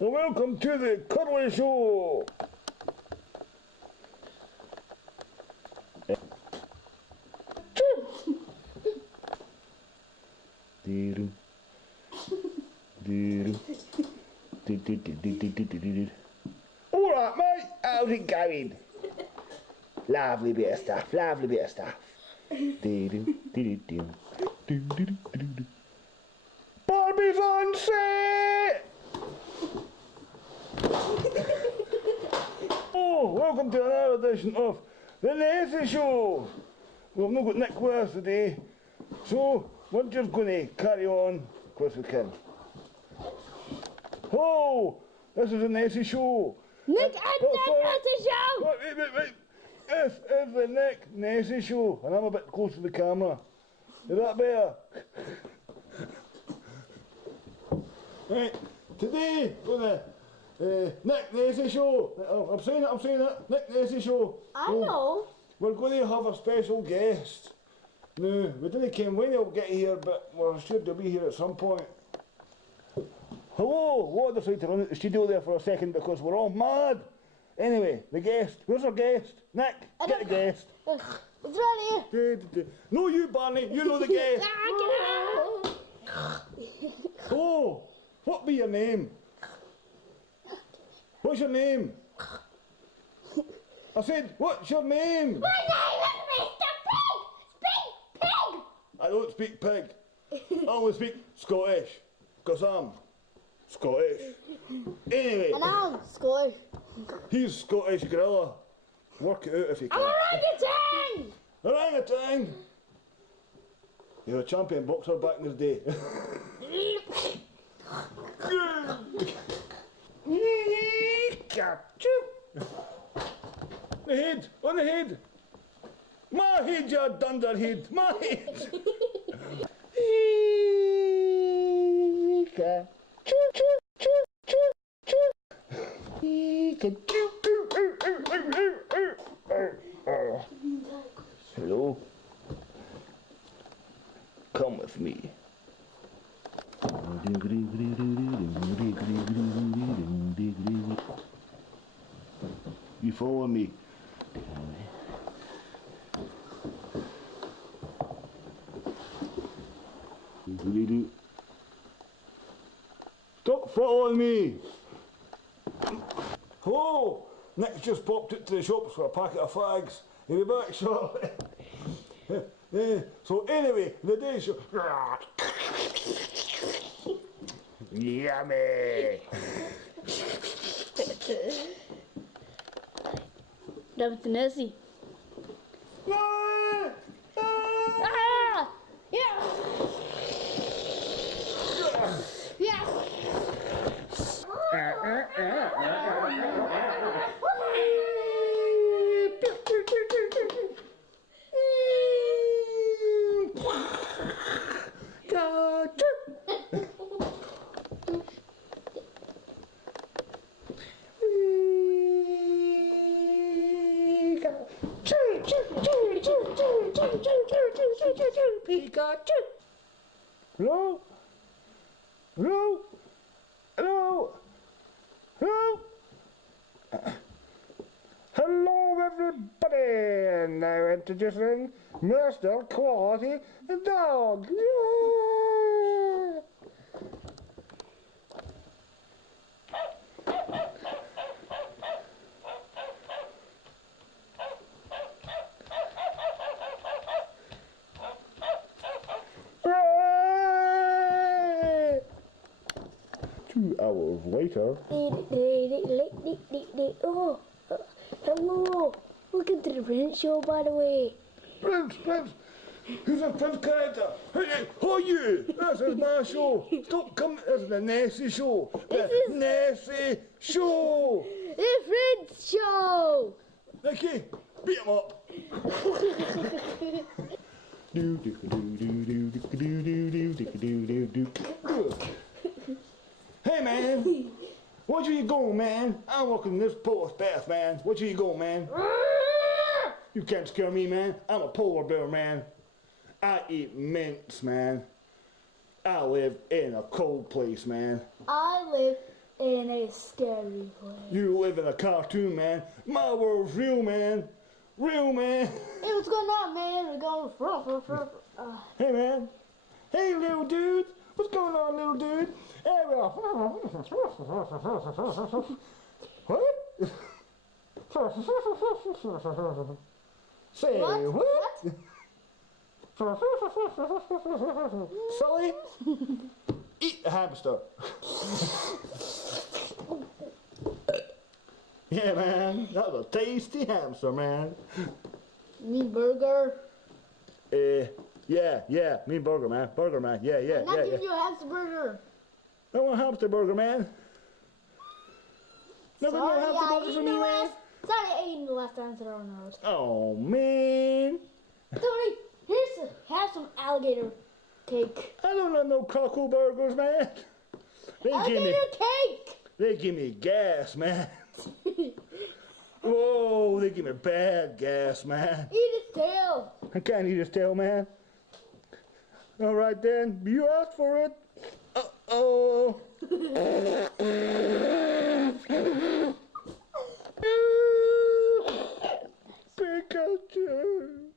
Well, welcome to the Cuddly Show. All right, mate. How's it going? Lovely bit of stuff. Lovely bit of stuff. Barbie's on set. Oh, welcome to another edition of the Nancy Show. We've not got Nick with us today, so we're just going to carry on as we can. Oh, this is the Nancy Show. Nick and Nick Nancy Show! Wait. This is the Nick Nancy Show, and I'm a bit close to the camera. Is that better? Right, today on the Nick Nancy Show. I'm saying it. Nick Nancy Show. I know. We're going to have a special guest. No, we didn't come when he'll get here, but we're sure they'll be here at some point. Hello, what I decided to run at the studio there for a second because we're all mad. Anyway, the guest. Where's our guest? Nick, get the guest. It's right here. No, you, Barney. You know the guest. Oh, what be your name? What's your name? I said, what's your name? My name is Mr. Pig! Speak pig! I don't speak pig. I only speak Scottish, because I'm Scottish. Anyway. And I'm Scottish. He's Scottish gorilla. Work it out if you can. I'm orangutan! Orangutan! You're a champion boxer back in the day. The head! On the head! My head, you dunderhead! My head! Hello? Come with me. You follow me. Stop following me. Hello, Nick's just popped into the shops for a packet of fags. He'll be back shortly. So anyway, the day show. Yummy. That was Nessie. Ah! Yeah! Yeah! Pikachu! Hello? Hello? Hello? Hello? Hello everybody! And now introducing Mr. Quality Dog! Yeah! Hours later. Oh, hello. Welcome to the Prince Show, by the way. Prince! Who's a Prince character? Who are you? This is my show. Stop coming. This is the Nessie Show. The Nessie Show. The Prince Show. Nicky, beat him up. Hey man, where you going, man? I'm walking this polar path, man. Where you going, man? You can't scare me, man. I'm a polar bear, man. I eat mints, man. I live in a cold place, man. I live in a scary place. You live in a cartoon, man. My world's real, man. Real, man. Hey, what's going on, man? We're going Hey, man. Hey, little dude. What's going on, little dude? Hey, what? Say what? Sully? Eat the hamster. Yeah, man. That was a tasty hamster, man. Me burger. Yeah. Me burger, man. Burger, man. Yeah. I'm not giving you a hamster burger. I want a hamster burger, man. Never Sorry, no hamster I burger for ate me, the man. last. Sorry, I ate the last hamster on the road. Oh, man. Don't have some alligator cake. I don't want no crockle burgers, man. Alligator cake! They give me gas, man. Whoa, they give me bad gas, man. Eat its tail. I can't eat his tail, man. All right, then. You asked for it. Uh-oh. Pikachu.